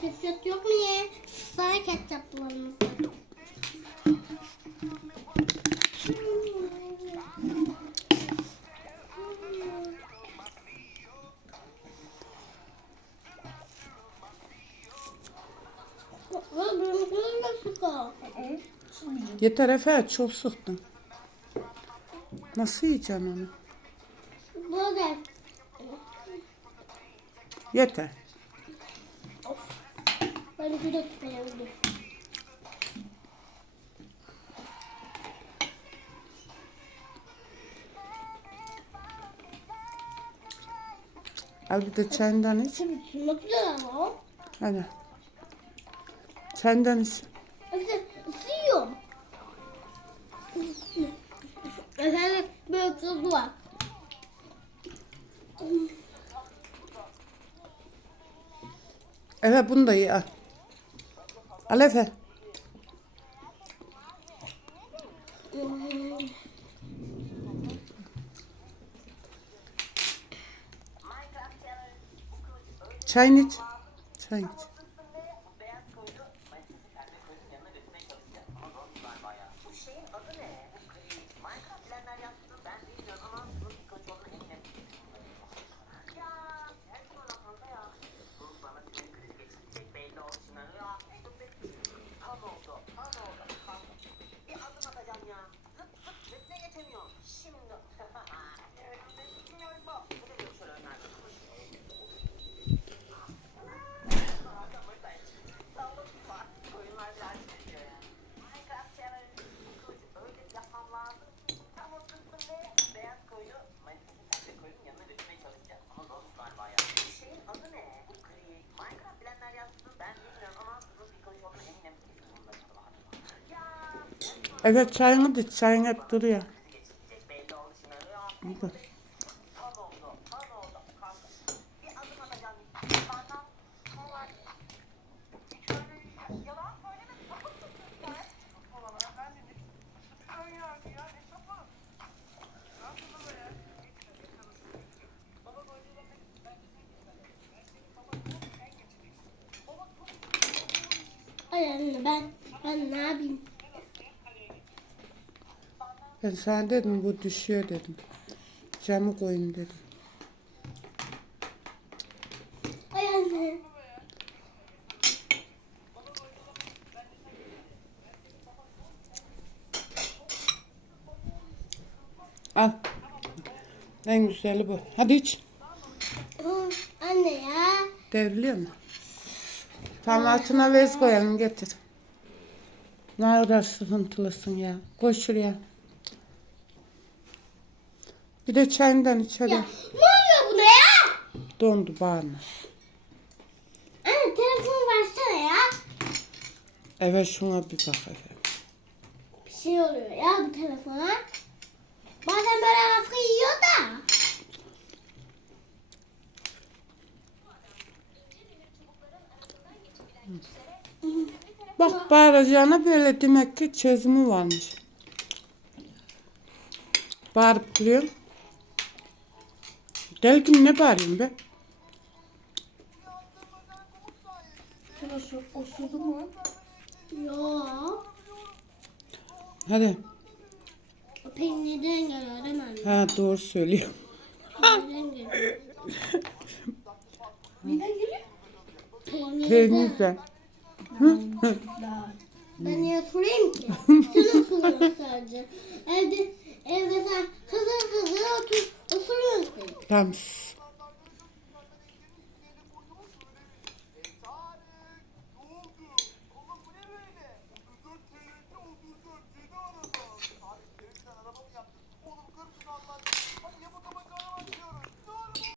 ketçap yok mu ya? Sana ketçap bulalım. Yeter Efe çok sıktın. Nasıl yiyeceksin onu? Bu da Yeter. Böyle de tutmayabilir. Al bir de çayından iç. Şimdi sunmak güzel ama. Hadi. Çayından iç. Efendim ısıyorum. Efendim böyle kız var. Efe bunu da ye al. Al Efe. Çayını iç. Çay iç. Evet çayını iç. Çayın hep duruyor. Bu. Ay anne ben ben ne yapayım? Ben sana dedim bu düşüyor dedim. Camı koyun dedim. Ay anne. Al. En güzeli bu. Hadi iç. Anne ya. Devriliyor mu? Tam altına bez koyalım getir. Ne kadar sıkıntılısın ya. Koy şuraya. Bir de çayından iç hadi. Ya ne oluyor buna ya? Dondu bağırma. Anne telefonu versene ya. Evet şuna bir bak efendim. Bir şey oluyor ya bu telefona. Bazen böyle lafı yiyor da. Bak bağıracağına böyle demek ki çözümü varmış. Bağırıp duruyorum. Deli gibi ne bağırıyorsun be? Şurası osurdu mu? Yok. Hadi. O peynirden geliyor değil mi anne? Ha doğru söylüyor. Peynirden geliyor. Neden geliyor? Peynirden. Peynirden. Ben niye sorayım ki? Sen osuruyorsun sadece. Evde, evde sen hızır hızır otur, osuruyorsun. Tamam.